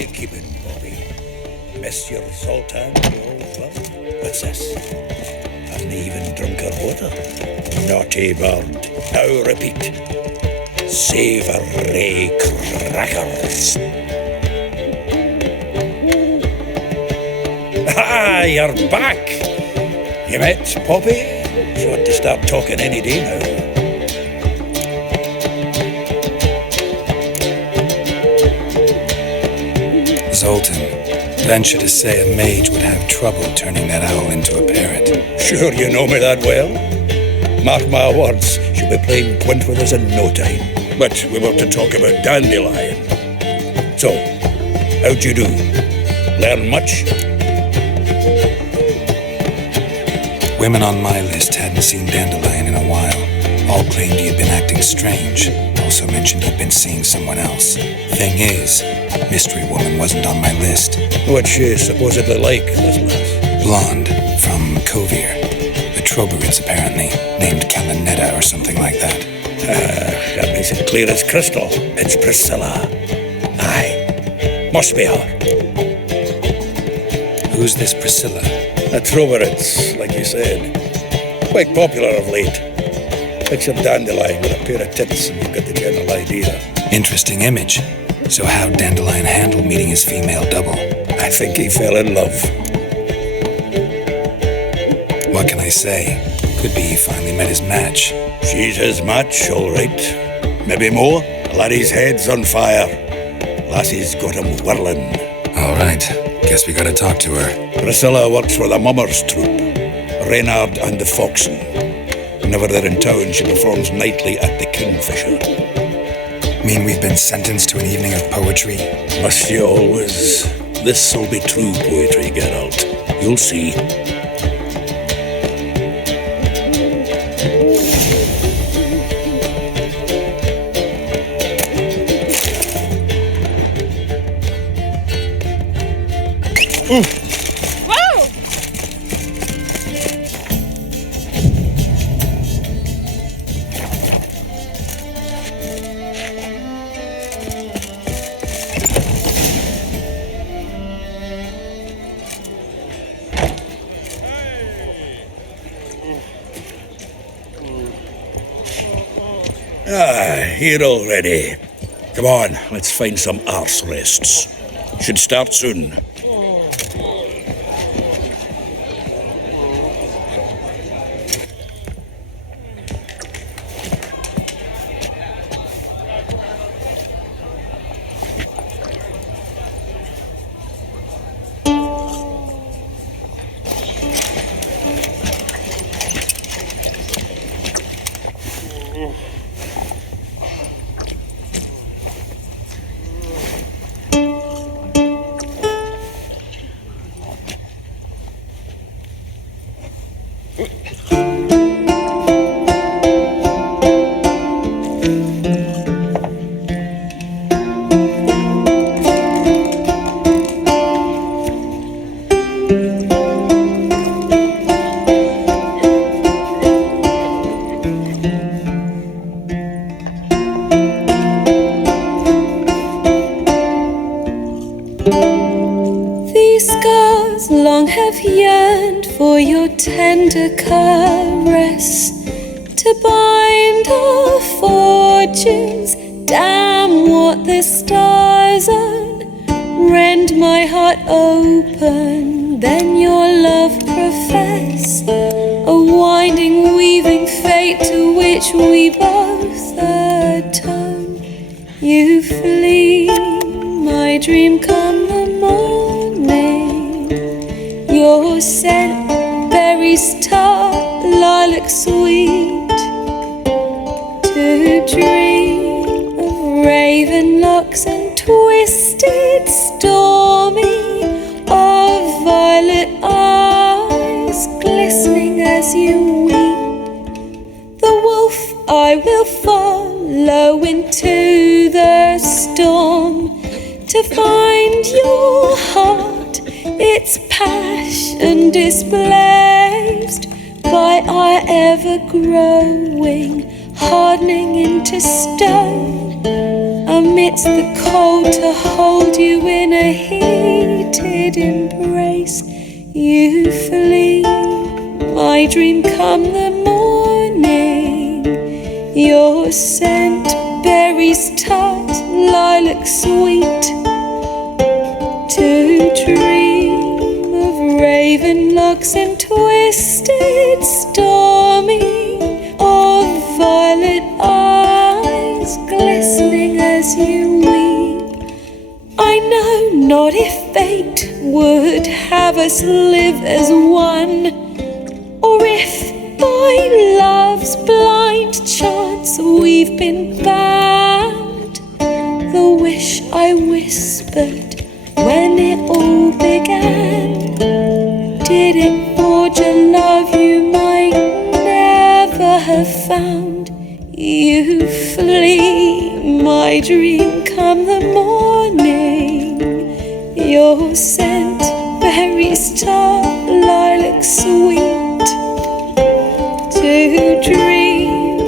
you keeping, Bobby? Miss your Zoltan, your old pal? What's this? Hasn't even drunk her water. Naughty bird. Now repeat. Savoury crackers. Ah, you're back. You met Poppy? She ought to start talking any day now. Zoltan, venture to say a mage would have trouble turning that owl into a parrot. Sure you know me that well. Mark my words, she'll be playing quint with us in no time. But we were to talk about Dandelion. So, how'd you do? Learn much? Women on my list hadn't seen Dandelion in a while. All claimed he had been acting strange. Also mentioned he'd been seeing someone else. Thing is, Mystery Woman wasn't on my list. What's she supposedly like, this lass? Blonde, from Kovir. The Troberids, apparently, named Kalanetta or something like that. That makes it clear as crystal. It's Priscilla. Aye, must be her. Who's this Priscilla? The Troberids, like you said. Quite popular of late. Picture Dandelion with a pair of tits and you've got the general idea. Interesting image. So how'd Dandelion handle meeting his female double? I think he fell in love. What can I say? Could be he finally met his match. She's his match, all right. Maybe more. Laddie's head's on fire. Lassie's got him whirling. All right. Guess we gotta talk to her. Priscilla works for the Mummers troupe. Reynard and the Foxen. Whenever they're in town, she performs nightly at the Kingfisher. Mean we've been sentenced to an evening of poetry? Must you always? This'll be true poetry, Geralt. You'll see. Whoa! Here already. Come on, let's find some arse rests. Should start soon. long have yearned for your tender caress, to bind our fortunes. Damn what the stars own, rend my heart open, then your love profess, a winding weaving fate to which we both atone. You flee, my dream come the morning, your scent berries tart, lilac sweet, to dream of raven locks and twisted stormy, of violet eyes glistening as you weep. The wolf I will follow into the storm, to find your heart, its passion displaced by our ever growing, hardening into stone. amidst the cold to hold you in a heated embrace. You flee, my dream come the morning. Your scent, berries tart, lilac sweet. To dream of raven locks and twisted stormy, of violet eyes glistening as you weep. I know not if fate would have us live as one, or if by love's blind chance we've been bound. The wish I whispered when it all began, did it forge a love you might never have found? You flee, my dream come the morning. Your scent, berries tart, lilac sweet. To dream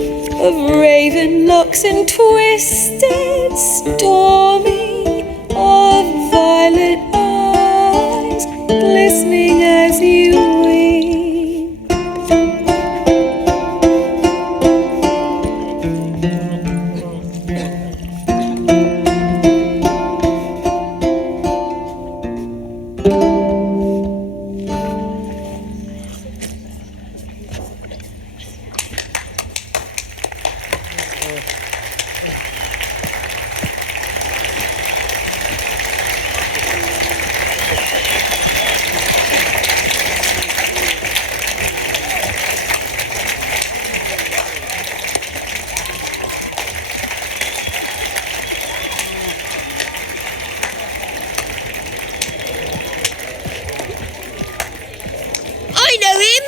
of raven locks and twisted stormy, of violet eyes glistening as you weep. I know him!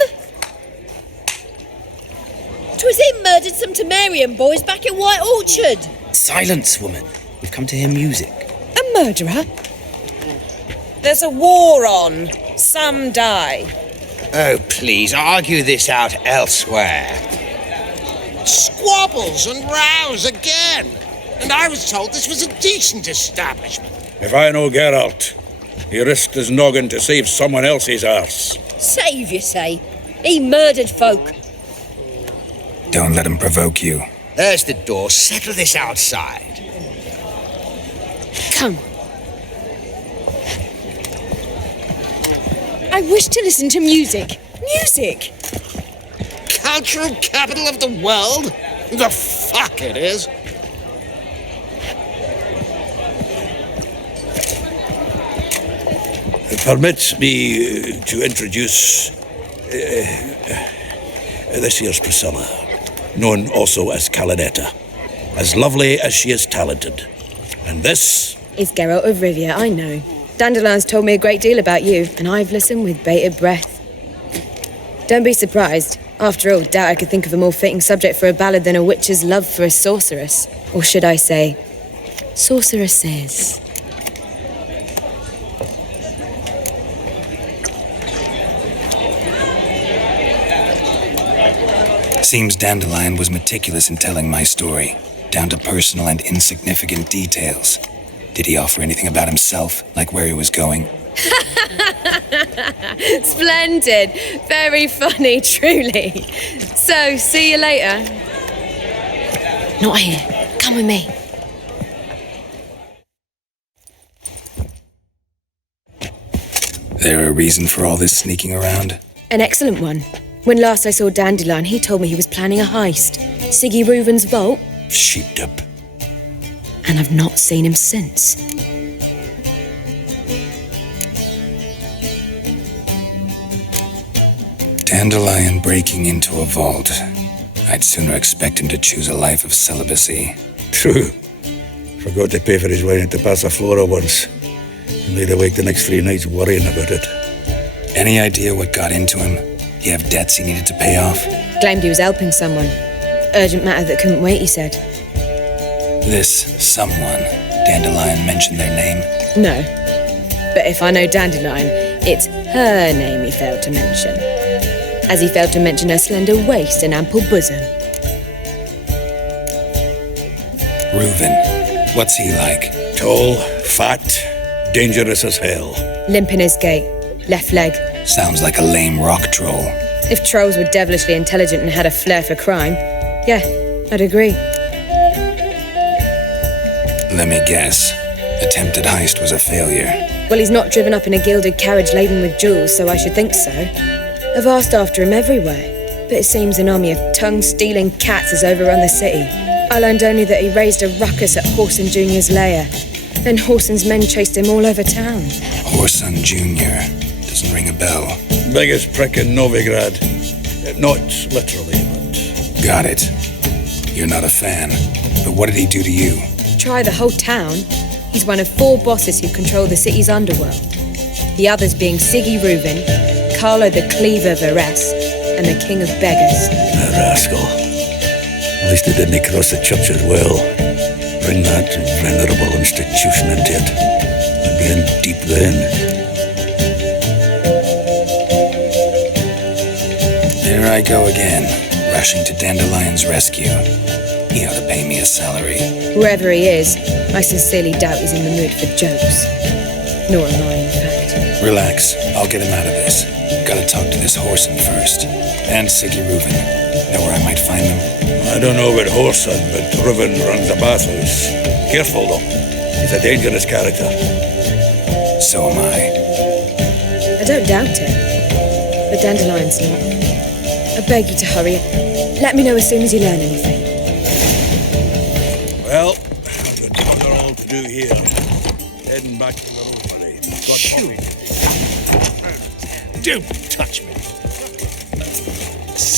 'Twas him murdered some Temerian boys back in White Orchard. Silence, woman. We've come to hear music. A murderer? There's a war on. Some die. Oh, please, argue this out elsewhere. Squabbles and rows again. And I was told this was a decent establishment. If I know Geralt, he risked his noggin to save someone else's arse. Save, you say? He murdered folk. Don't let him provoke you. There's the door. Settle this outside. Come. I wish to listen to music. Music! Cultural capital of the world? The fuck it is. Permit me to introduce this here's Priscilla, known also as Calinetta, as lovely as she is talented. And this is Geralt of Rivia, I know. Dandelion's told me a great deal about you, and I've listened with bated breath. Don't be surprised. After all, doubt I could think of a more fitting subject for a ballad than a witch's love for a sorceress. Or should I say, sorceresses. Seems Dandelion was meticulous in telling my story, down to personal and insignificant details. Did he offer anything about himself, like where he was going? Splendid. Very funny, truly. So, see you later. Not here. Come with me. There a reason for all this sneaking around? An excellent one. When last I saw Dandelion, he told me he was planning a heist. Siggy Reuven's vault. sheepdip. And I've not seen him since. Dandelion breaking into a vault. I'd sooner expect him to choose a life of celibacy. True. Forgot to pay for his way into Passiflora once. And laid awake the next 3 nights worrying about it. Any idea what got into him? He have debts he needed to pay off? Claimed he was helping someone. Urgent matter that couldn't wait, he said. This someone, Dandelion mentioned their name? No. But if I know Dandelion, it's her name he failed to mention. As he failed to mention her slender waist and ample bosom. Reuven. What's he like? Tall, fat, dangerous as hell. Limp in his gait, left leg. Sounds like a lame rock troll. If trolls were devilishly intelligent and had a flair for crime, yeah, I'd agree. Let me guess. Attempted heist was a failure. Well, he's not driven up in a gilded carriage laden with jewels, so I should think so. I've asked after him everywhere, but it seems an army of tongue-stealing cats has overrun the city. I learned only that he raised a ruckus at Whoreson Jr.'s lair. Then Whoreson's men chased him all over town. Whoreson Jr. Doesn't ring a bell. Biggest prick in Novigrad. Not literally, but... Got it. You're not a fan. But what did he do to you? Try the whole town. He's one of 4 bosses who control the city's underworld. The others being Siggy Reuven, Carlo the Cleaver Varese, and the King of Beggars. A rascal. At least he didn't cross the church as well. Bring that venerable institution into it. I'd be in deep then. There I go again, rushing to Dandelion's rescue. He ought to pay me a salary. Wherever he is, I sincerely doubt he's in the mood for jokes. Nor am I, in fact. Relax, I'll get him out of this. Gotta talk to this Whoreson first. And Siggy Reuven. Know where I might find them? I don't know about Whoreson, but Reuven runs a bathhouse. Careful, though. He's a dangerous character. So am I. I don't doubt it. But Dandelion's not. I beg you to hurry. Let me know as soon as you learn anything. Well, I've got bugger all to do here. Heading back to the ropery. Shoot! Don't touch me!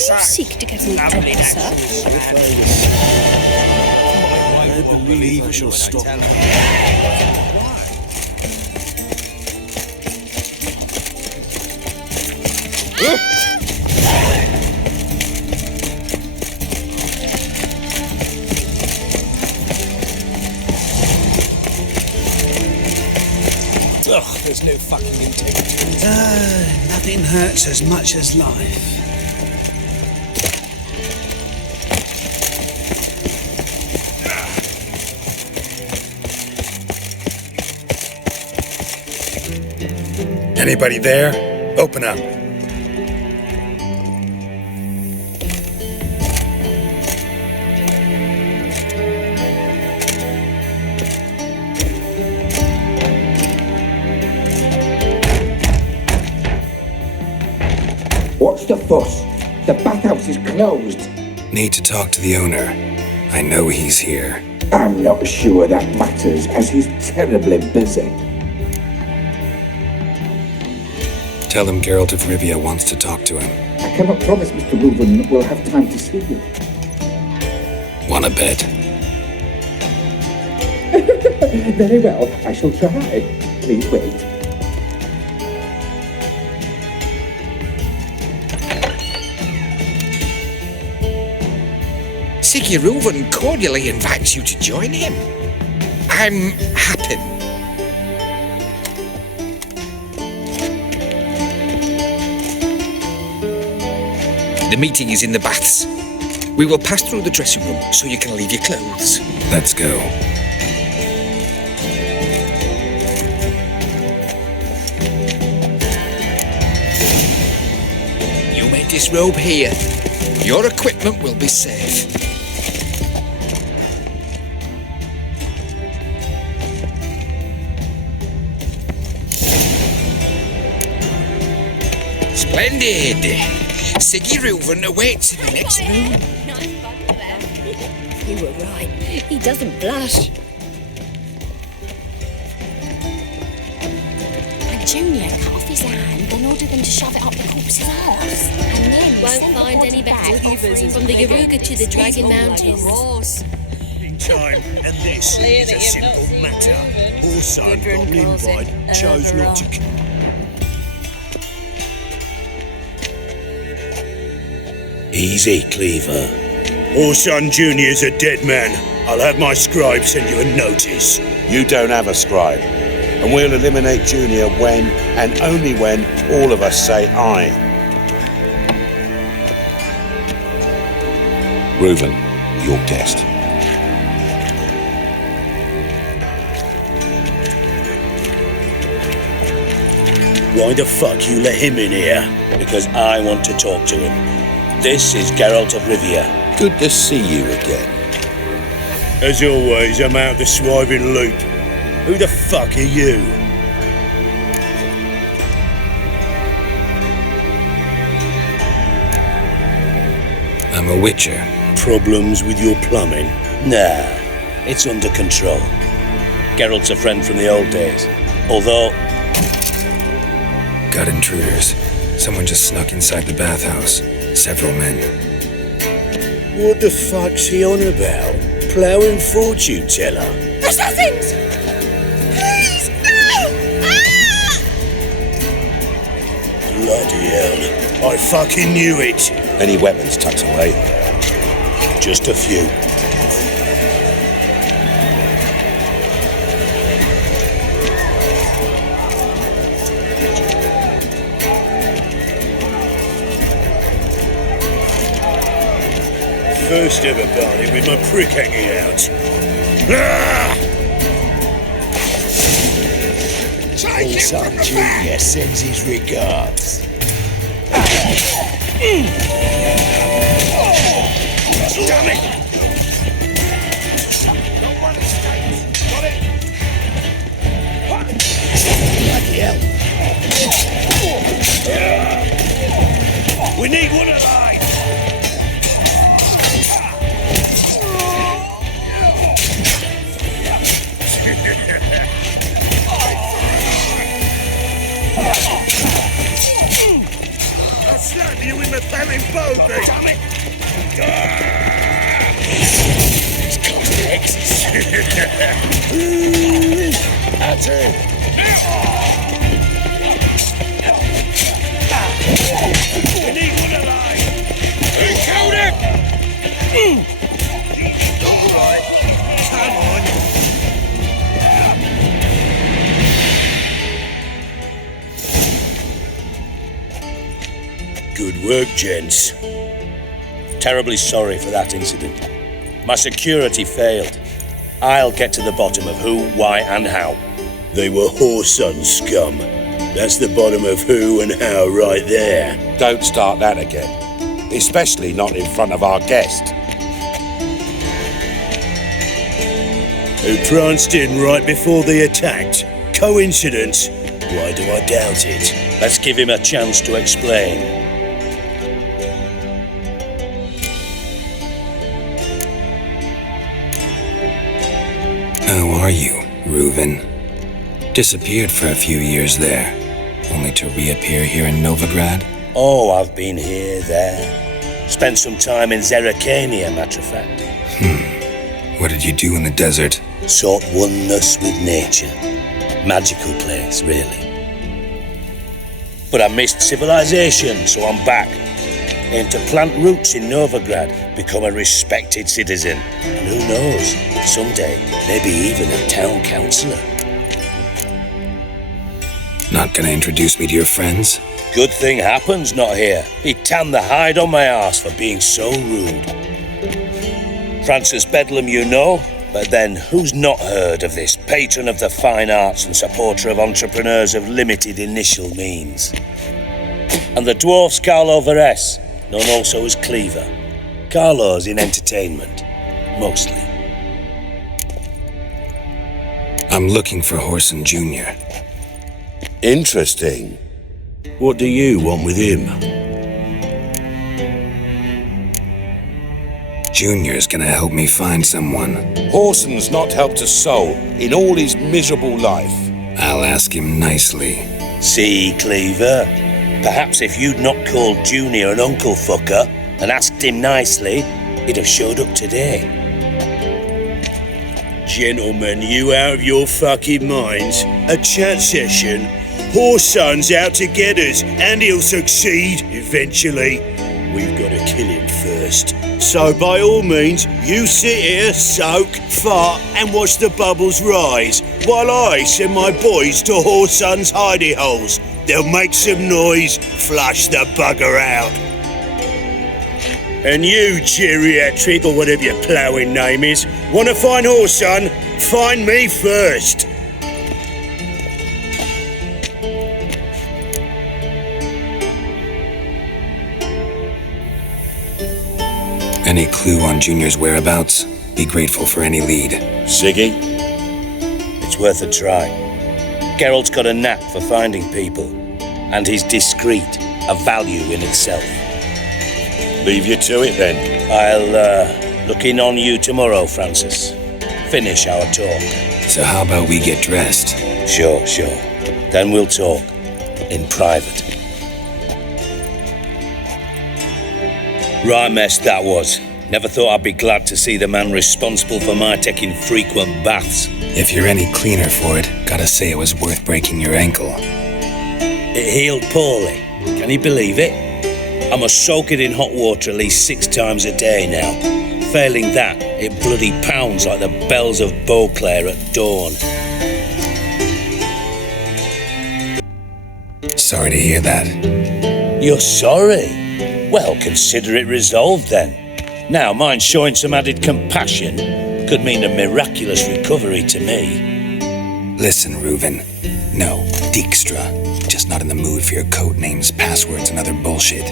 You seek to get me in trouble, sir? I believe she'll stop. Ugh, there's no fucking integrity. Nothing hurts as much as life. Anybody there? Open up. What's the fuss? The bathhouse is closed. Need to talk to the owner. I know he's here. I'm not sure that matters, as he's terribly busy. Tell him Geralt of Rivia wants to talk to him. I cannot promise Mr. Reuven will have time to see you. Wanna bet? Very well, I shall try. Please wait. Siggy Reuven cordially invites you to join him. I'm happy. The meeting is in the baths. We will pass through the dressing room so you can leave your clothes. Let's go. You may disrobe here. Your equipment will be safe. Splendid! Siggy Reuven awaits in the next room. You were right. He doesn't blush. And Junior cut off his hand, then ordered them to shove it up the corpse's arse. And then Won't find any better hoovers from the Yaruga to the Dragon Mountains. In time, and this is a simple matter. Also, got an invite, chose not to come. Easy, Cleaver. Whoreson Jr.'s a dead man. I'll have my scribe send you a notice. You don't have a scribe. And we'll eliminate Junior when, and only when, all of us say aye. Reuven, your guest. Why the fuck you let him in here? Because I want to talk to him. This is Geralt of Rivia. Good to see you again. As always, I'm out the swiving loop. Who the fuck are you? I'm a witcher. Problems with your plumbing? Nah, it's under control. Geralt's a friend from the old days. Although... Got intruders. Someone just snuck inside the bathhouse. Several men. What the fuck's he on about? Ploughing fortune teller? Assassins! Please, no! Bloody hell. I fucking knew it. Any weapons tucked away? Just a few. First ever party with my prick hanging out. Son Junior sends his regards. Damn it! Bloody hell! We need one alive! I'll slap you with my barren bow, damn it! It's complex. That's it. We need one alive. Who killed him? All right. Come on. Good work, gents. Terribly sorry for that incident. My security failed. I'll get to the bottom of who, why, and how. They were whoreson scum. That's the bottom of who and how right there. Don't start that again. Especially not in front of our guest. Who pranced in right before they attacked. Coincidence? Why do I doubt it? Let's give him a chance to explain. How are you, Reuven? Disappeared for a few years there, only to reappear here in Novigrad? Oh, I've been here, there. Spent some time in Zerrikania, matter of fact. What did you do in the desert? Sought oneness with nature. Magical place, really. But I missed civilization, so I'm back. Aim to plant roots in Novigrad, become a respected citizen. And who knows, someday, maybe even a town councillor. Not gonna introduce me to your friends? Good thing happens not here. He tanned the hide on my arse for being so rude. Francis Bedlam you know, but then who's not heard of this patron of the fine arts and supporter of entrepreneurs of limited initial means? And the dwarf's Carlo Veres, known also as Cleaver. Carlo's in entertainment, mostly. I'm looking for Whoreson Jr. Interesting. What do you want with him? Junior's gonna help me find someone. Whoreson's not helped a soul in all his miserable life. I'll ask him nicely. See, Cleaver? Perhaps if you'd not called Junior an uncle fucker and asked him nicely, he'd have showed up today. Gentlemen, you out of your fucking minds? A chat session? Whoreson's out to get us, and he'll succeed eventually. We've got to kill him first. So by all means, you sit here, soak, fart, and watch the bubbles rise, while I send my boys to Whoreson's hidey holes. They'll make some noise, flush the bugger out. And you, geriatric, or whatever your ploughing name is, want to find Whoreson? Find me first. Any clue on Junior's whereabouts? Be grateful for any lead. Ziggy? It's worth a try. Geralt's got a knack for finding people, and he's discreet, a value in itself. Leave you to it then. I'll look in on you tomorrow, Francis. Finish our talk. So how about we get dressed? Sure. Then we'll talk. In private. Right mess that was. Never thought I'd be glad to see the man responsible for my taking frequent baths. If you're any cleaner for it, gotta say it was worth breaking your ankle. It healed poorly. Can you believe it? I must soak it in hot water at least 6 times a day now. Failing that, it bloody pounds like the bells of Beauclair at dawn. Sorry to hear that. You're sorry? Well, consider it resolved then. Now, mind showing some added compassion could mean a miraculous recovery to me. Listen, Reuven. No, Dijkstra. Just not in the mood for your code names, passwords, and other bullshit.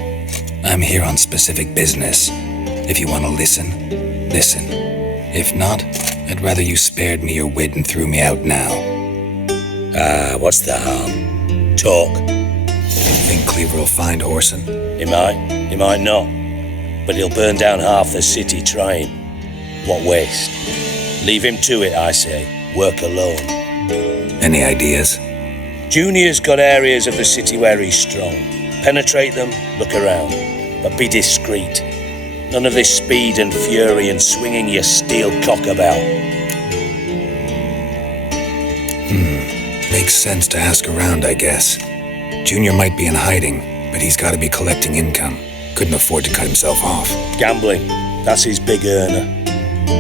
I'm here on specific business. If you want to listen, listen. If not, I'd rather you spared me your wit and threw me out now. What's the harm? Talk. Think Cleaver will find Whoreson? He might not. But he'll burn down half the city trying. What waste? Leave him to it, I say. Work alone. Any ideas? Junior's got areas of the city where he's strong. Penetrate them, look around. But be discreet. None of this speed and fury and swinging your steel cock about. Makes sense to ask around, I guess. Junior might be in hiding, but he's got to be collecting income. Couldn't afford to cut himself off. Gambling, that's his big earner.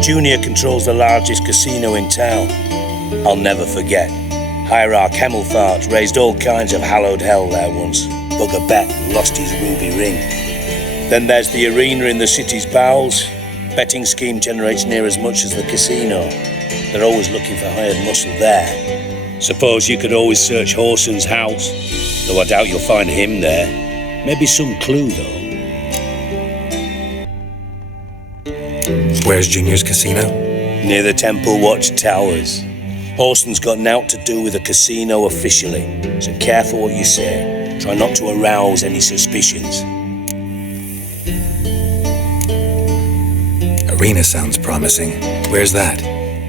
Junior controls the largest casino in town. I'll never forget. Hierarch Hemmelfart raised all kinds of hallowed hell there once. Bugger bet lost his ruby ring. Then there's the arena in the city's bowels. Betting scheme generates near as much as the casino. They're always looking for hired muscle there. Suppose you could always search Whoreson's house, though I doubt you'll find him there. Maybe some clue, though. Where's Junior's casino? Near the Temple Watch Towers. Whoreson's got nought to do with the casino officially, so careful what you say. Try not to arouse any suspicions. Arena sounds promising. Where's that?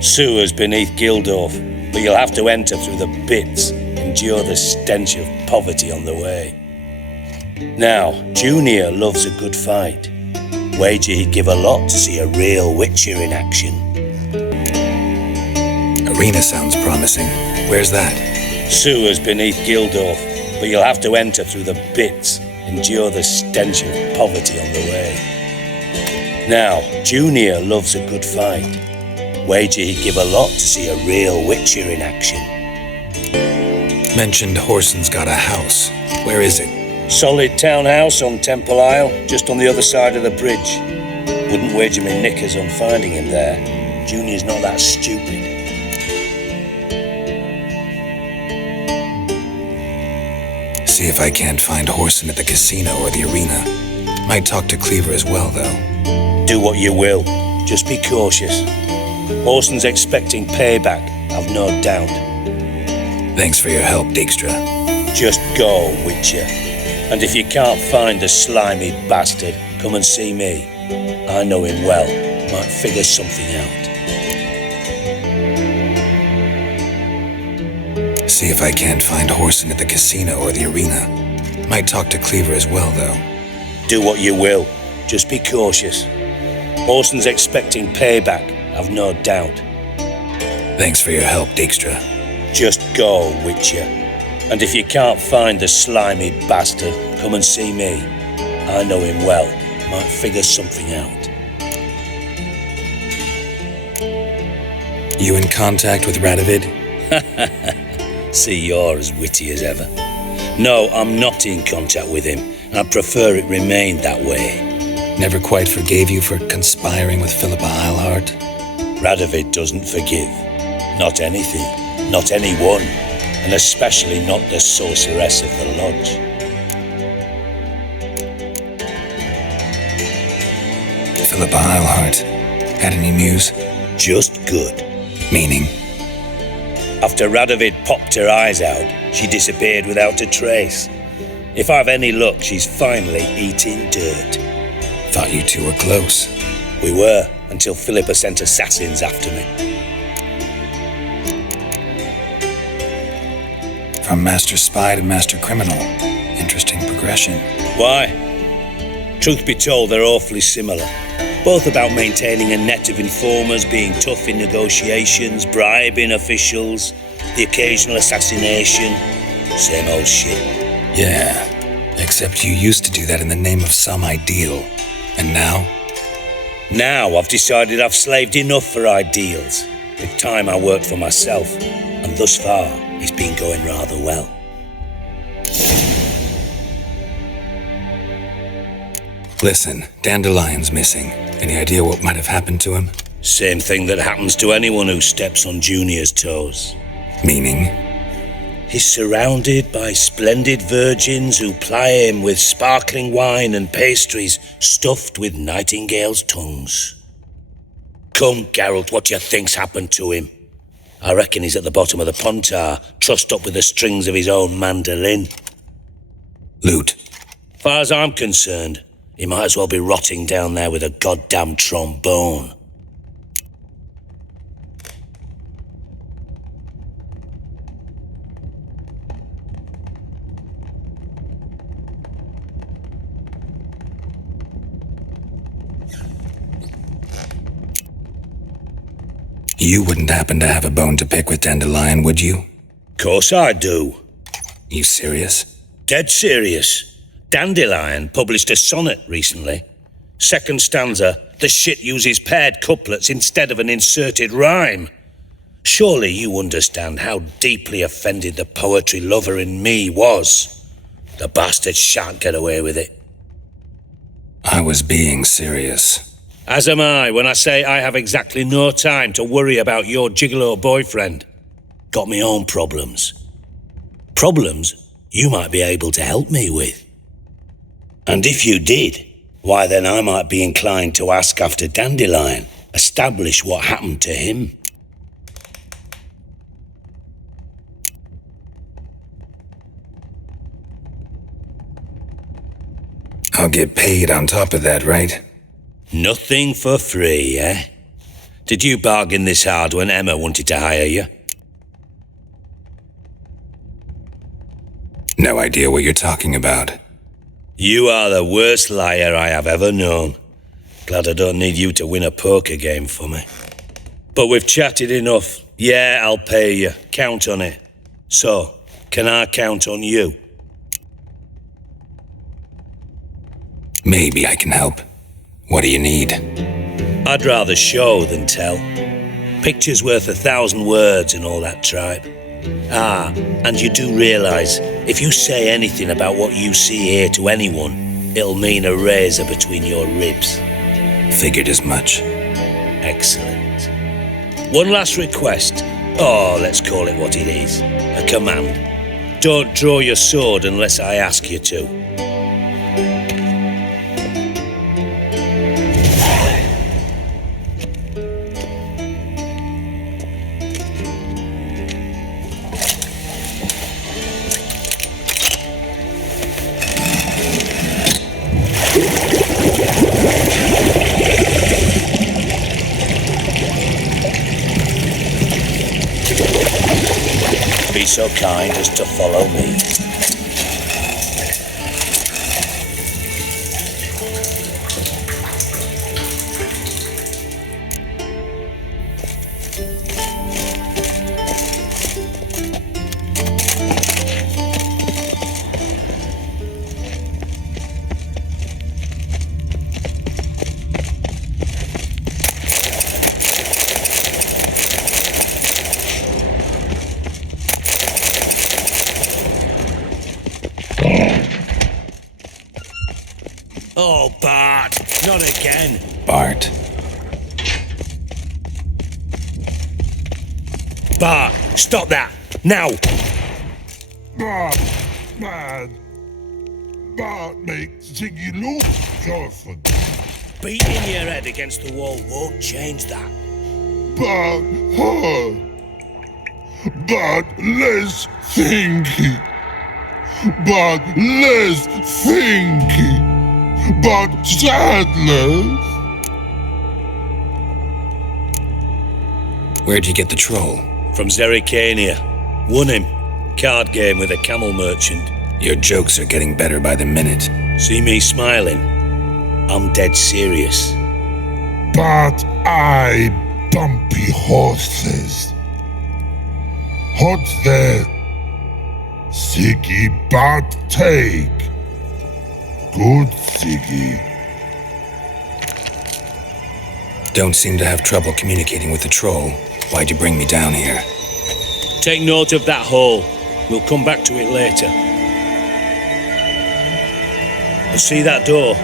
Sewers beneath Gildorf, but you'll have to enter through the pits, endure the stench of poverty on the way. Now, Junior loves a good fight. Wager he'd give a lot to see a real Witcher in action. Arena sounds promising. Where's that? Sewers beneath Gildorf, but you'll have to enter through the pits, endure the stench of poverty on the way. Now, Junior loves a good fight. Wager he'd give a lot to see a real Witcher in action. Mentioned Whoreson's got a house. Where is it? Solid townhouse on Temple Isle, just on the other side of the bridge. Wouldn't wager me knickers on finding him there. Junior's not that stupid. See if I can't find Whoreson at the casino or the arena. Might talk to Cleaver as well, though. Do what you will. Just be cautious. Whoreson's expecting payback, I've no doubt. Thanks for your help, Dijkstra. Just go, Witcher. And if you can't find the slimy bastard, come and see me. I know him well. Might figure something out. See if I can't find Whoreson at the casino or the arena. Might talk to Cleaver as well, though. Do what you will. Just be cautious. Whoreson's expecting payback, I've no doubt. Thanks for your help, Dijkstra. Just go, Witcher. And if you can't find the slimy bastard, come and see me. I know him well. Might figure something out. You in contact with Radovid? See, you're as witty as ever. No, I'm not in contact with him. I prefer it remained that way. Never quite forgave you for conspiring with Philippa Eilhart? Radovid doesn't forgive. Not anything. Not anyone. And especially not the sorceress of the lodge. Philippa Eilhart. Had any news? Just good. Meaning? After Radovid popped her eyes out, she disappeared without a trace. If I've any luck, she's finally eating dirt. Thought you two were close. We were, until Philippa sent assassins after me. From master spy to master criminal. Interesting progression. Why? Truth be told, they're awfully similar. Both about maintaining a net of informers, being tough in negotiations, bribing officials, the occasional assassination. Same old shit. Yeah, except you used to do that in the name of some ideal. And now? Now I've decided I've slaved enough for ideals. It's time I worked for myself, and thus far, it's been going rather well. Listen, Dandelion's missing. Any idea what might have happened to him? Same thing that happens to anyone who steps on Junior's toes. Meaning? He's surrounded by splendid virgins who ply him with sparkling wine and pastries stuffed with nightingales' tongues. Come, Geralt, what do you think's happened to him? I reckon he's at the bottom of the Pontar, trussed up with the strings of his own mandolin. Loot. Far as I'm concerned, he might as well be rotting down there with a goddamn trombone. You wouldn't happen to have a bone to pick with Dandelion, would you? Course I do. You serious? Dead serious. Dandelion published a sonnet recently. Second stanza, the shit uses paired couplets instead of an inserted rhyme. Surely you understand how deeply offended the poetry lover in me was. The bastard shan't get away with it. I was being serious. As am I when I say I have exactly no time to worry about your gigolo boyfriend. Got me own problems. Problems you might be able to help me with. And if you did, why then I might be inclined to ask after Dandelion, establish what happened to him. I'll get paid on top of that, right? Nothing for free, eh? Did you bargain this hard when Emma wanted to hire you? No idea what you're talking about. You are the worst liar I have ever known. Glad I don't need you to win a poker game for me. But we've chatted enough. Yeah, I'll pay you. Count on it. So, can I count on you? Maybe I can help. What do you need? I'd rather show than tell. Picture's worth 1,000 words and all that tripe. Ah, and you do realise, if you say anything about what you see here to anyone, it'll mean a razor between your ribs. Figured as much. Excellent. One last request. Oh, let's call it what it is. A command. Don't draw your sword unless I ask you to. Be so kind as to follow me. Oh, Bart, not again. Bart. Bart, stop that, now. Bart, man. Bart makes Ziggy look orphan. Beating your head against the wall won't change that. But less thinky. But less thinky. But sadness. Where'd you get the troll? From Zerrikania. Won him. Card game with a camel merchant. Your jokes are getting better by the minute. See me smiling? I'm dead serious. But I bumpy horses. Hot there. Siggy but take. Good Siggy. Don't seem to have trouble communicating with the troll. Why'd you bring me down here? Take note of that hole. We'll come back to it later. And see that door?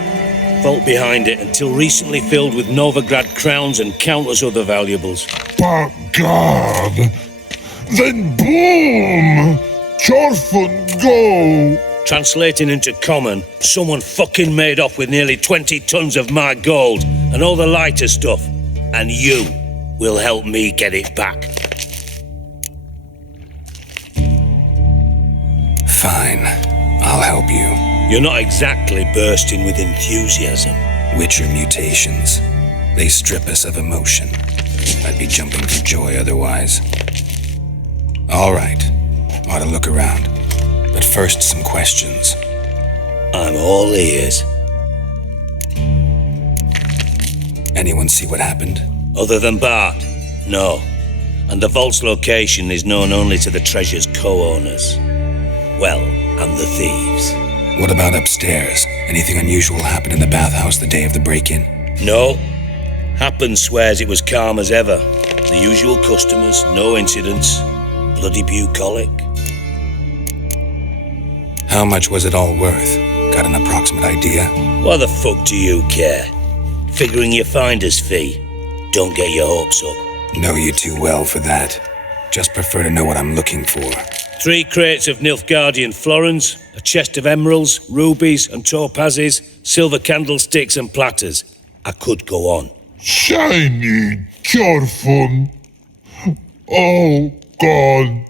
Vault behind it, until recently filled with Novigrad crowns and countless other valuables. But God! Then boom! Chorfun go! Translating into common, someone fucking made off with nearly 20 tons of my gold and all the lighter stuff. And you will help me get it back. Fine. I'll help you. You're not exactly bursting with enthusiasm. Witcher mutations. They strip us of emotion. I'd be jumping for joy otherwise. All right. Ought to look around. But first, some questions. I'm all ears. Anyone see what happened? Other than Bart? No. And the vault's location is known only to the treasure's co-owners. Well, and the thieves. What about upstairs? Anything unusual happen in the bathhouse the day of the break-in? No. Happen swears it was calm as ever. The usual customers, no incidents. Bloody bucolic. How much was it all worth? Got an approximate idea? Why the fuck do you care? Figuring your finder's fee. Don't get your hopes up. Know you too well for that. Just prefer to know what I'm looking for. 3 crates of Nilfgaardian florins, a chest of emeralds, rubies and topazes, silver candlesticks and platters. I could go on. Shiny Chorfun. Oh, God.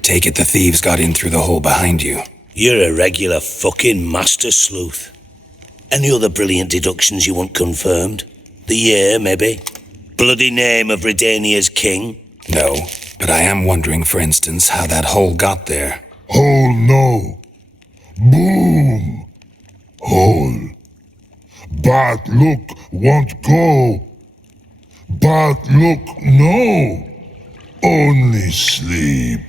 Take it the thieves got in through the hole behind you. You're a regular fucking master sleuth. Any other brilliant deductions you want confirmed? The year, maybe? Bloody name of Redania's king? No, but I am wondering, for instance, how that hole got there. Hole no. Boom. Hole. But look won't go. But look no. Only sleep.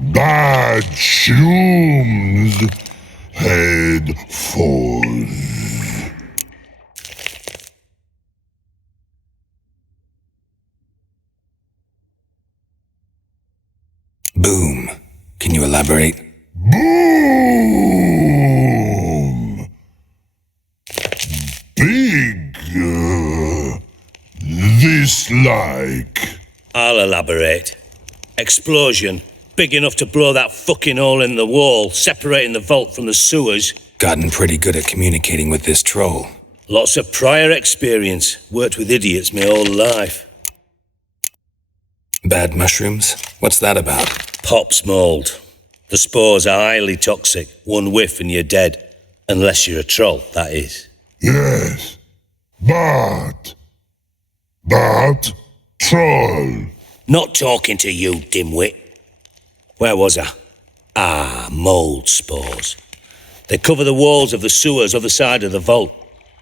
Bad shrooms. Head falls. Boom. Can you elaborate? Boom! Big. This like. I'll elaborate. Explosion. Big enough to blow that fucking hole in the wall, separating the vault from the sewers. Gotten pretty good at communicating with this troll. Lots of prior experience. Worked with idiots my whole life. Bad mushrooms? What's that about? Pops mold. The spores are highly toxic. One whiff and you're dead. Unless you're a troll, that is. Yes. But troll. Not talking to you, dimwit. Where was I? Ah, mold spores. They cover the walls of the sewers other side of the vault.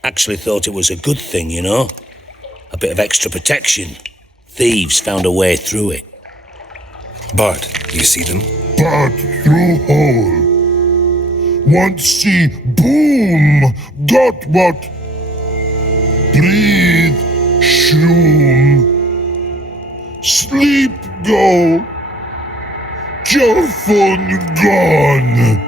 Actually thought it was a good thing, you know? A bit of extra protection. Thieves found a way through it. Bart, you see them? Bart through hole. Want see boom. Got what? Breathe. Shroom. Sleep go. Chorfun gone.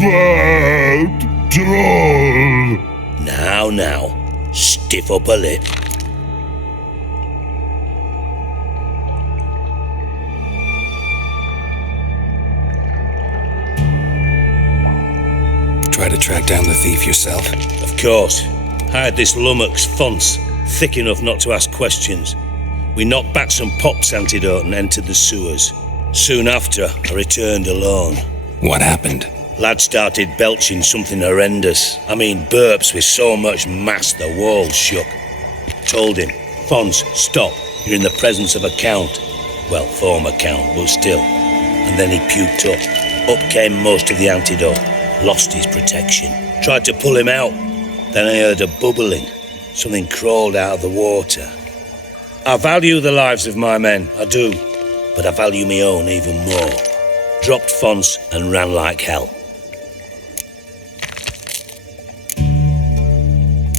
Bad troll. Now, stiff up a lip. Try to track down the thief yourself? Of course. I had this lummox Fonce, thick enough not to ask questions. We knocked back some Pop's antidote and entered the sewers. Soon after, I returned alone. What happened? Lad started belching something horrendous. I mean, burps with so much mass the walls shook. Told him, Fonce, stop. You're in the presence of a count. Well, former count, but still. And then he puked up. Up came most of the antidote. Lost his protection. Tried to pull him out. Then I heard a bubbling. Something crawled out of the water. I value the lives of my men, I do. But I value my own even more. Dropped Fonce and ran like hell.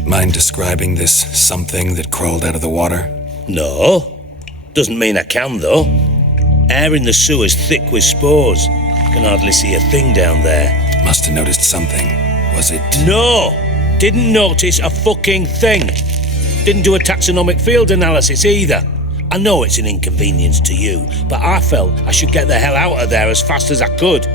Mind describing this something that crawled out of the water? No. Doesn't mean I can, though. Air in the sewer's thick with spores. Can hardly see a thing down there. Must have noticed something. Was it? No! Didn't notice a fucking thing. Didn't do a taxonomic field analysis either. I know it's an inconvenience to you, but I felt I should get the hell out of there as fast as I could.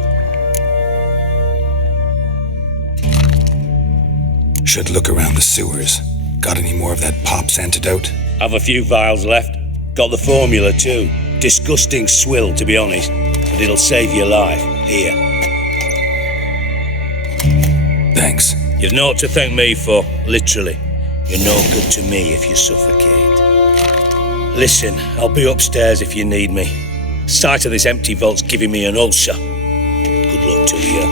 Should look around the sewers. Got any more of that Pop's antidote? Have a few vials left. Got the formula too. Disgusting swill, to be honest. But it'll save your life. Here. Thanks. You've naught to thank me for, literally. You're no good to me if you suffocate. Listen, I'll be upstairs if you need me. Sight of this empty vault's giving me an ulcer. Good luck to you.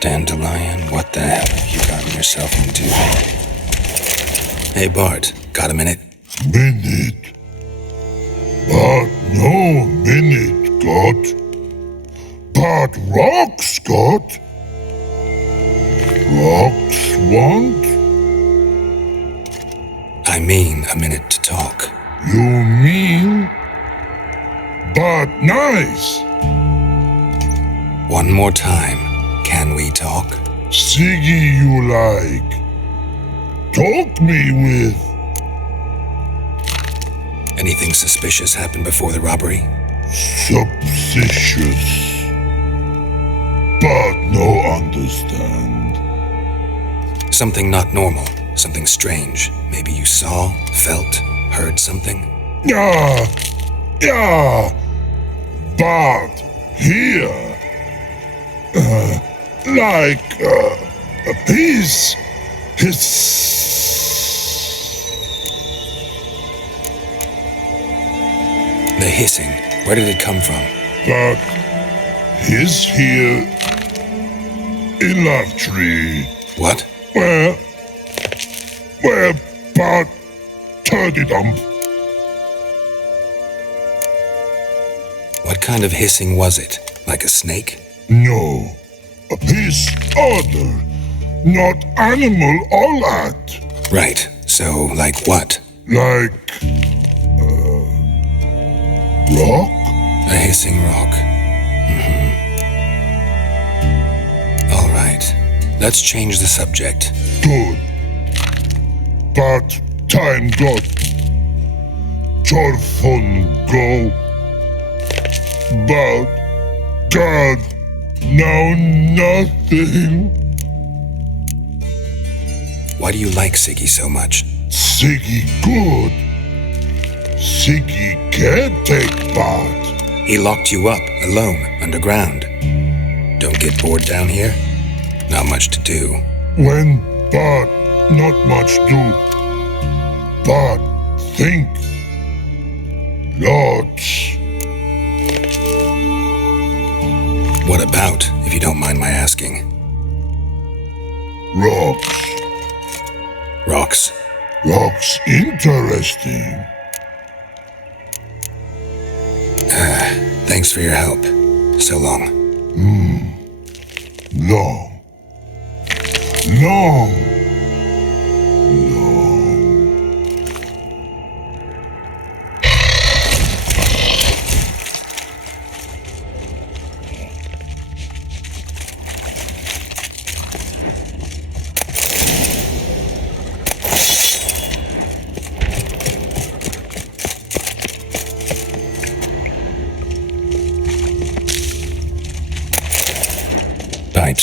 Dandelion, what the hell have you gotten yourself into? Hey, Bart, got a minute? Minute? But no minute, got. But rocks, got. Rocks want? I mean a minute to talk. You mean? But nice. One more time. Can we talk? Siggy you like. Talk me with. Anything suspicious happened before the robbery? Suspicious. But no understand. Something not normal. Something strange. Maybe you saw, felt, heard something? Yeah. But here. Like a piece. The hissing. Where did it come from? But his here in Love Tree. What? Where but turdy dump. What kind of hissing was it? Like a snake? No. A piece other. Not animal all that. Right. So, like what? Like rock? A hissing rock. All right. Let's change the subject. Good. But time got. Torfon go. But God, now nothing. Why do you like Siggy so much? Siggy good. Siggy can't take part. He locked you up, alone, underground. Don't get bored down here? Not much to do. When but not much do. But think. Lots. What about, if you don't mind my asking? Rocks. Rocks? Rocks interesting. Thanks for your help. So long. Long. Long.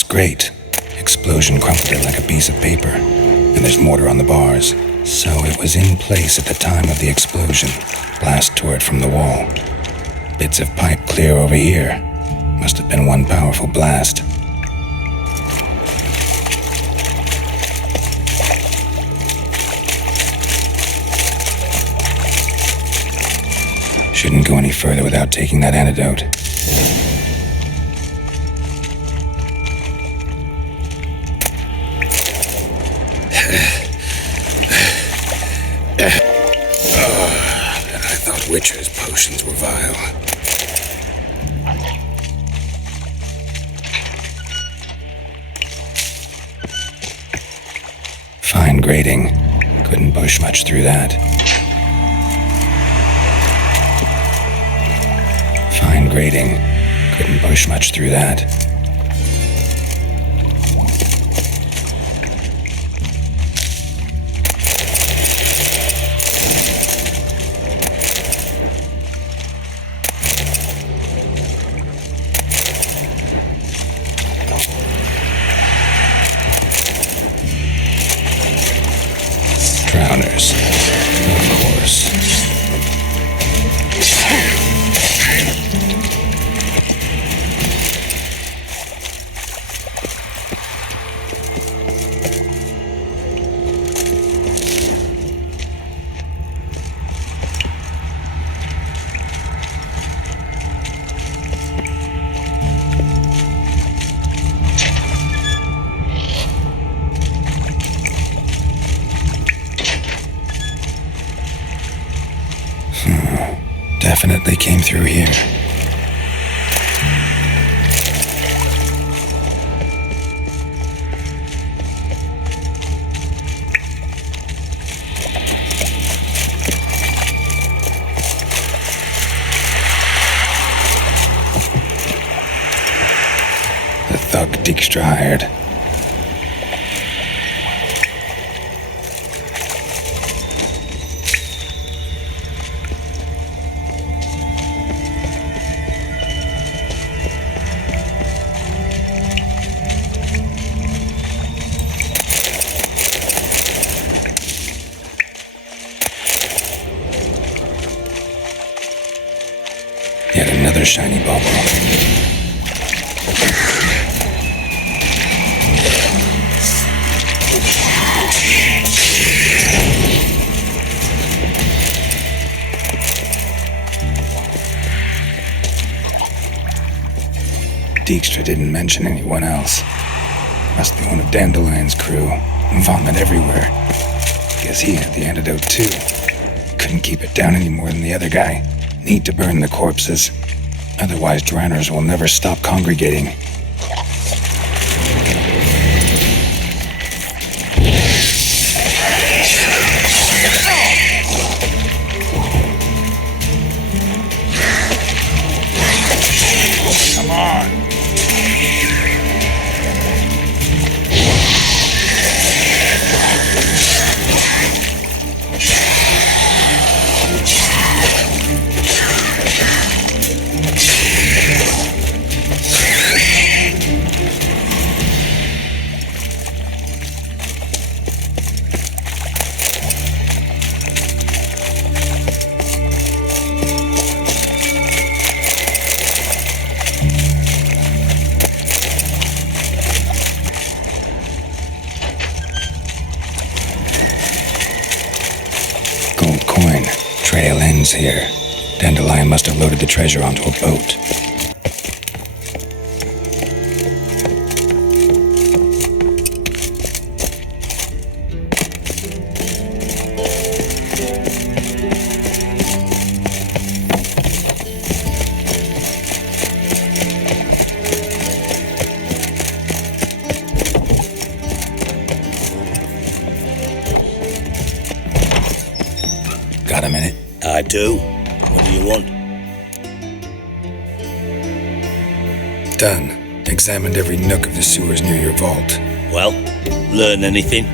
grate. Explosion crumpled it like a piece of paper. And there's mortar on the bars. So it was in place at the time of the explosion. Blast tore it from the wall. Bits of pipe clear over here. Must have been one powerful blast. Shouldn't go any further without taking that antidote. I thought Witcher's potions were vile. Fine grating. Couldn't push much through that. Fine grating. Couldn't push much through that. Drowners. Of course. Definitely came through here. The thug Dijkstra hired. Yet another shiny bauble. Dijkstra didn't mention anyone else. Must be one of Dandelion's crew. Vomit everywhere. Guess he had the antidote too. Couldn't keep it down any more than the other guy. Need to burn the corpses. Otherwise, drowners will never stop congregating. Come on. Trail ends here. Dandelion must have loaded the treasure onto a boat. Got a minute? I do. What do you want? Done. Examined every nook of the sewers near your vault. Well, learn anything?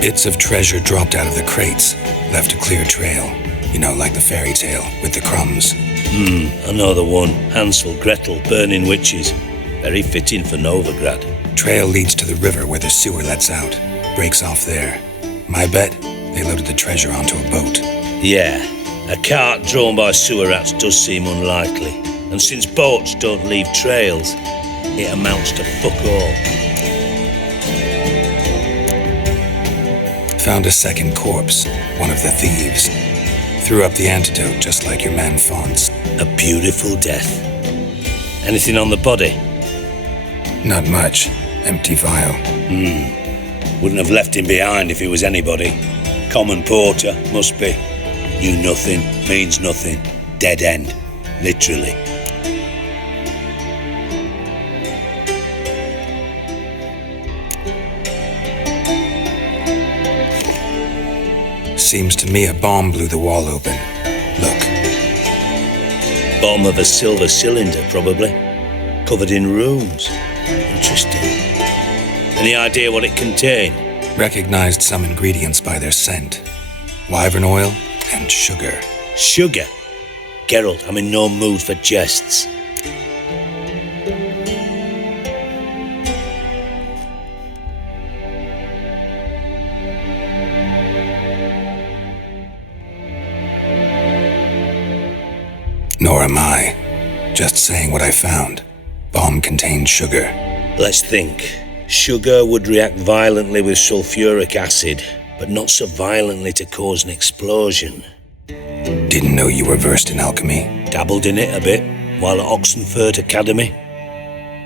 Bits of treasure dropped out of the crates, left a clear trail. You know, like the fairy tale, with the crumbs. I know the one. Hansel, Gretel, burning witches. Very fitting for Novigrad. Trail leads to the river where the sewer lets out. Breaks off there. My bet, they loaded the treasure onto a boat. Yeah, a cart drawn by sewer rats does seem unlikely. And since boats don't leave trails, it amounts to fuck all. Found a second corpse, one of the thieves. Threw up the antidote just like your man Fonz. A beautiful death. Anything on the body? Not much. Empty vial. Wouldn't have left him behind if he was anybody. Common porter, must be. Knew nothing, means nothing. Dead end. Literally. Seems to me a bomb blew the wall open. Look. Bottom of a silver cylinder, probably. Covered in runes. Interesting. Any idea what it contained? Recognized some ingredients by their scent. Wyvern oil and sugar. Sugar? Geralt, I'm in no mood for jests. Nor am I. Just saying what I found. Bomb contained sugar. Let's think. Sugar would react violently with sulfuric acid, but not so violently to cause an explosion. Didn't know you were versed in alchemy. Dabbled in it a bit while at Oxenford Academy.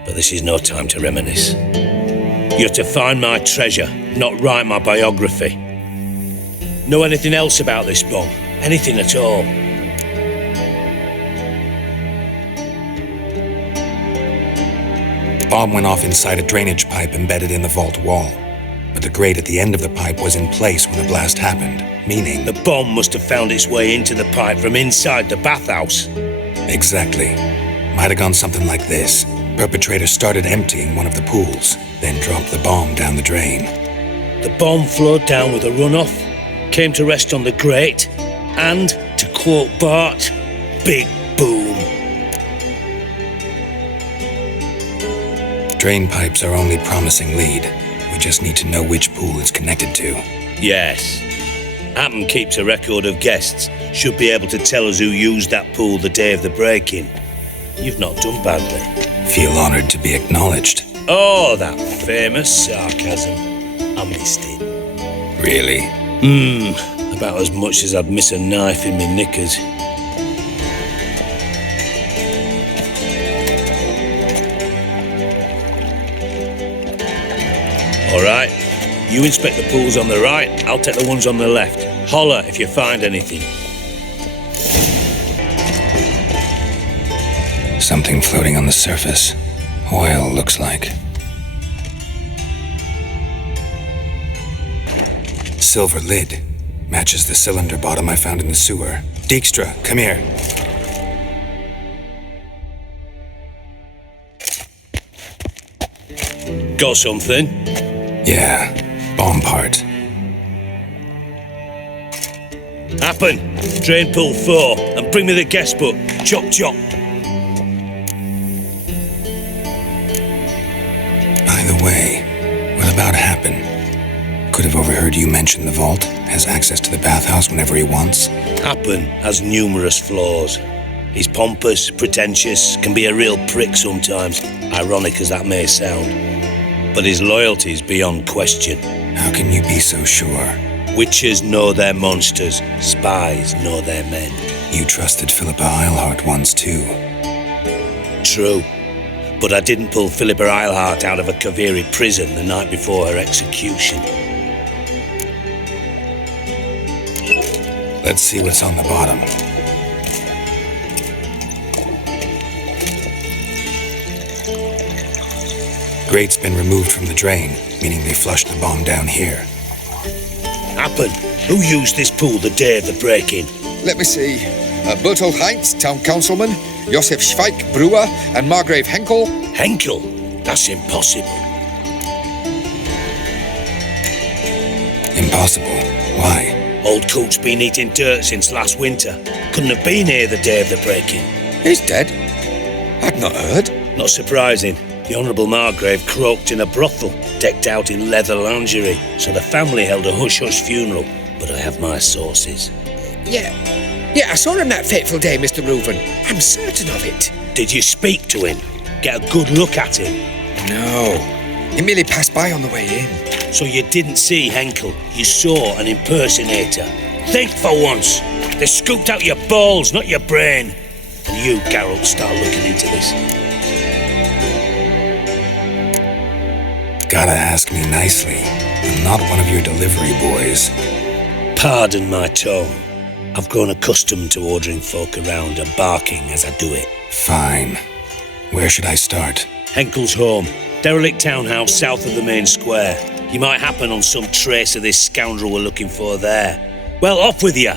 But this is no time to reminisce. You're to find my treasure, not write my biography. Know anything else about this bomb? Anything at all? Bomb went off inside a drainage pipe embedded in the vault wall. But the grate at the end of the pipe was in place when the blast happened, meaning... The bomb must have found its way into the pipe from inside the bathhouse. Exactly. Might have gone something like this. Perpetrator started emptying one of the pools, then dropped the bomb down the drain. The bomb flowed down with a runoff, came to rest on the grate, and, to quote Bart, big boom. Drain pipes are only promising lead. We just need to know which pool it's connected to. Yes. Happen keeps a record of guests. Should be able to tell us who used that pool the day of the break-in. You've not done badly. Feel honored to be acknowledged. Oh, that famous sarcasm. I missed it. Really? About as much as I'd miss a knife in my knickers. All right, you inspect the pools on the right, I'll take the ones on the left. Holler if you find anything. Something floating on the surface. Oil, looks like. Silver lid. Matches the cylinder bottom I found in the sewer. Dijkstra, come here. Got something? Yeah, bomb part. Happen, drain pool 4, and bring me the guest book. Chop chop. By the way, what about Happen? Could have overheard you mention the vault. Has access to the bathhouse whenever he wants. Happen has numerous flaws. He's pompous, pretentious, can be a real prick sometimes, ironic as that may sound. But his loyalty's beyond question. How can you be so sure? Witches know their monsters, spies know their men. You trusted Philippa Eilhart once too. True. But I didn't pull Philippa Eilhart out of a Kaviri prison the night before her execution. Let's see what's on the bottom. Grate's been removed from the drain, meaning they flushed the bomb down here. Happen. Who used this pool the day of the break-in? Let me see. Bertolt Heinz, town councilman, Josef Schweik, brewer, and Margrave Henkel. Henkel? That's impossible. Impossible. Why? Old Coot's been eating dirt since last winter. Couldn't have been here the day of the break-in. He's dead? I'd not heard. Not surprising. The Honourable Margrave croaked in a brothel, decked out in leather lingerie, so the family held a hush-hush funeral. But I have my sources. Yeah, I saw him that fateful day, Mr. Reuven. I'm certain of it. Did you speak to him? Get a good look at him? No. He merely passed by on the way in. So you didn't see Henkel. You saw an impersonator. Think for once. They scooped out your balls, not your brain. And you, Geralt, start looking into this. Gotta ask me nicely. I'm not one of your delivery boys. Pardon my tone. I've grown accustomed to ordering folk around and barking as I do it. Fine. Where should I start? Henkel's home. Derelict townhouse south of the main square. You might happen on some trace of this scoundrel we're looking for there. Well, off with you!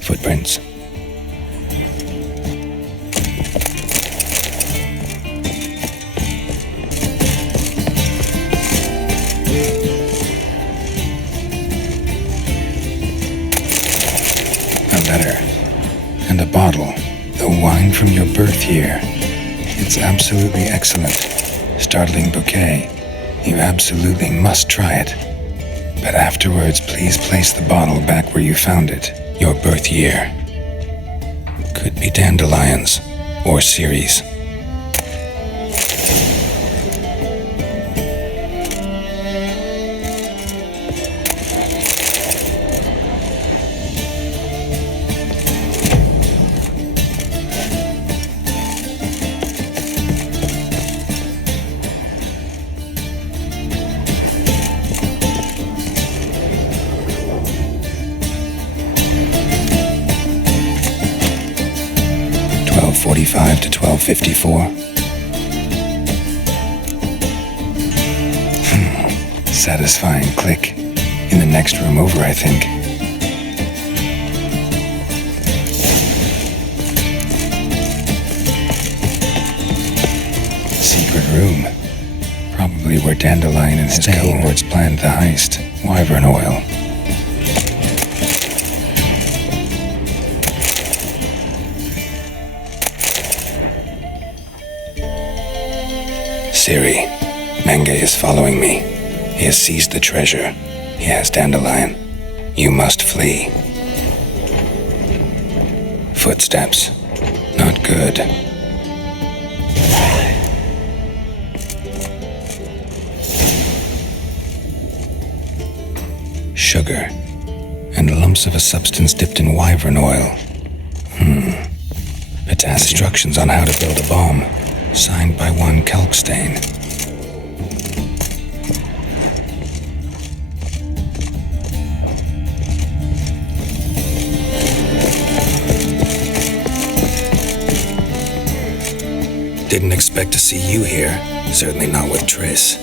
Footprints. Letter and a bottle, the wine from your birth year. It's absolutely excellent. Startling bouquet. You absolutely must try it. But afterwards, please place the bottle back where you found it. Your birth year. Could be dandelions or Ceres. .45 to 12:54. Satisfying click. In the next room over, I think. Secret room. Probably where Dandelion and his cohorts planned the heist. Wyvern oil. Ciri, Menge is following me. He has seized the treasure. He has Dandelion. You must flee. Footsteps. Not good. Sugar. And lumps of a substance dipped in wyvern oil. Potassium. Instructions on how to build a bomb. Signed by one Kalkstein. Didn't expect to see you here. Certainly not with Triss.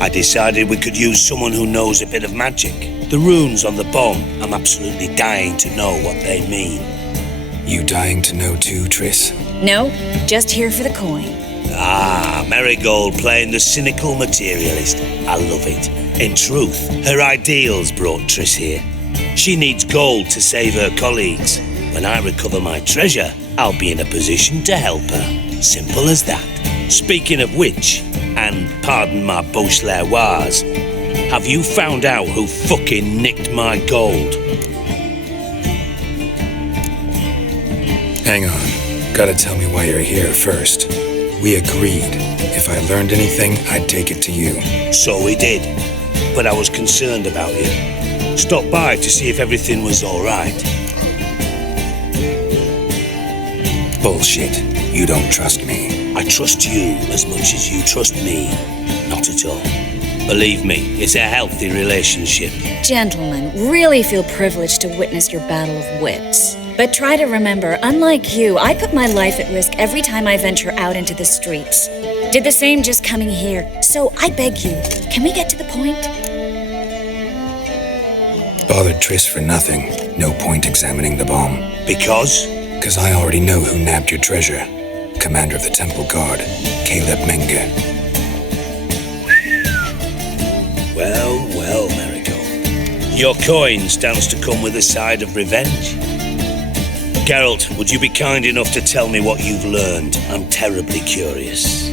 I decided we could use someone who knows a bit of magic. The runes on the bomb, I'm absolutely dying to know what they mean. You dying to know too, Triss? No, just here for the coin. Ah, Marigold playing the cynical materialist. I love it. In truth, her ideals brought Triss here. She needs gold to save her colleagues. When I recover my treasure, I'll be in a position to help her. Simple as that. Speaking of which, and pardon my Beauclervoise, have you found out who fucking nicked my gold? Hang on. Gotta tell me why you're here first. We agreed. If I learned anything, I'd take it to you. So we did. But I was concerned about you. Stopped by to see if everything was all right. Bullshit. You don't trust me. I trust you as much as you trust me. Not at all. Believe me, it's a healthy relationship. Gentlemen, really feel privileged to witness your battle of wits. But try to remember, unlike you, I put my life at risk every time I venture out into the streets. Did the same just coming here. So I beg you, can we get to the point? Bothered Triss for nothing. No point examining the bomb. Because? Because I already know who nabbed your treasure. Commander of the Temple Guard, Caleb Menger. Well, Merigold. Your coin stands to come with a side of revenge. Geralt, would you be kind enough to tell me what you've learned? I'm terribly curious.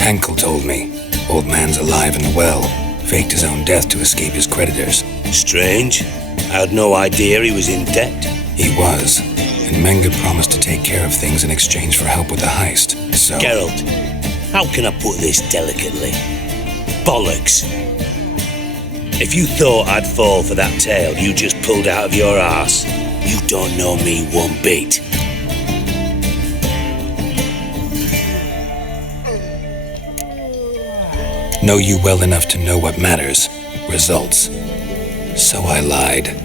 Henkel told me. Old man's alive and well. Faked his own death to escape his creditors. Strange. I had no idea he was in debt. He was. And Menger promised to take care of things in exchange for help with the heist. So... Geralt, how can I put this delicately? Bollocks. If you thought I'd fall for that tale you just pulled out of your arse, you don't know me one bit. Know you well enough to know what matters. Results. So I lied.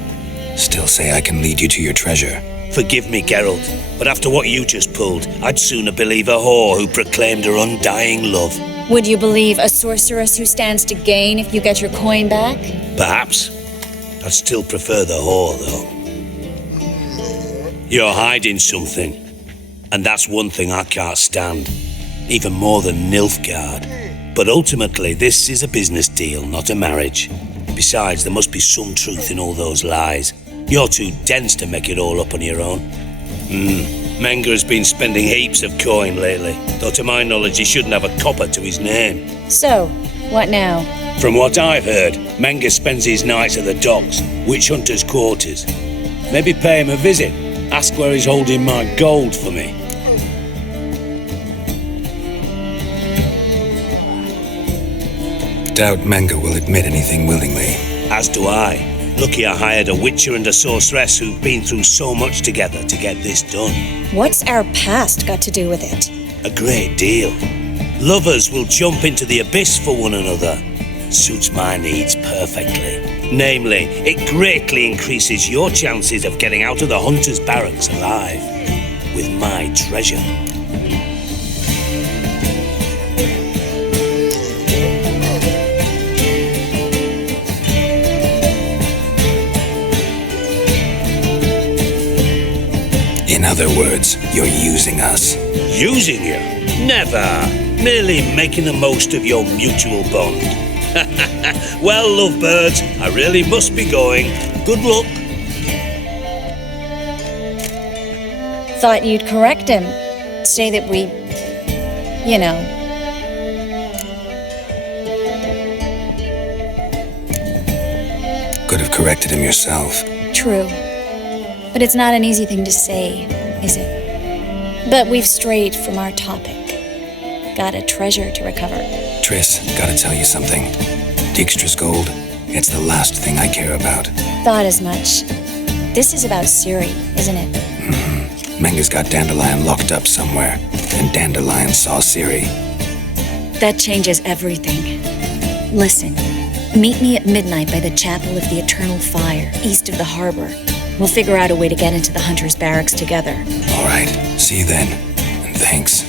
Still say I can lead you to your treasure. Forgive me, Geralt, but after what you just pulled, I'd sooner believe a whore who proclaimed her undying love. Would you believe a sorceress who stands to gain if you get your coin back? Perhaps. I'd still prefer the whore, though. You're hiding something, and that's one thing I can't stand, even more than Nilfgaard. But ultimately, this is a business deal, not a marriage. Besides, there must be some truth in all those lies. You're too dense to make it all up on your own. Menger has been spending heaps of coin lately, though to my knowledge he shouldn't have a copper to his name. So, what now? From what I've heard, Menger spends his nights at the docks, witch hunters' quarters. Maybe pay him a visit, ask where he's holding my gold for me. Doubt Menger will admit anything willingly. As do I. Lucky I hired a witcher and a sorceress who've been through so much together to get this done. What's our past got to do with it? A great deal. Lovers will jump into the abyss for one another. Suits my needs perfectly. Namely, it greatly increases your chances of getting out of the hunter's barracks alive. With my treasure. In other words, you're using us. Using you? Never. Merely making the most of your mutual bond. Well, lovebirds, I really must be going. Good luck. Thought you'd correct him. Say that we... you know... Could have corrected him yourself. True. But it's not an easy thing to say, is it? But we've strayed from our topic. Got a treasure to recover. Triss, gotta tell you something. Dijkstra's gold, it's the last thing I care about. Thought as much. This is about Ciri, isn't it? Menger's got Dandelion locked up somewhere, and Dandelion saw Ciri. That changes everything. Listen, meet me at midnight by the Chapel of the Eternal Fire, east of the harbor. We'll figure out a way to get into the Hunter's barracks together. All right, see you then, and thanks.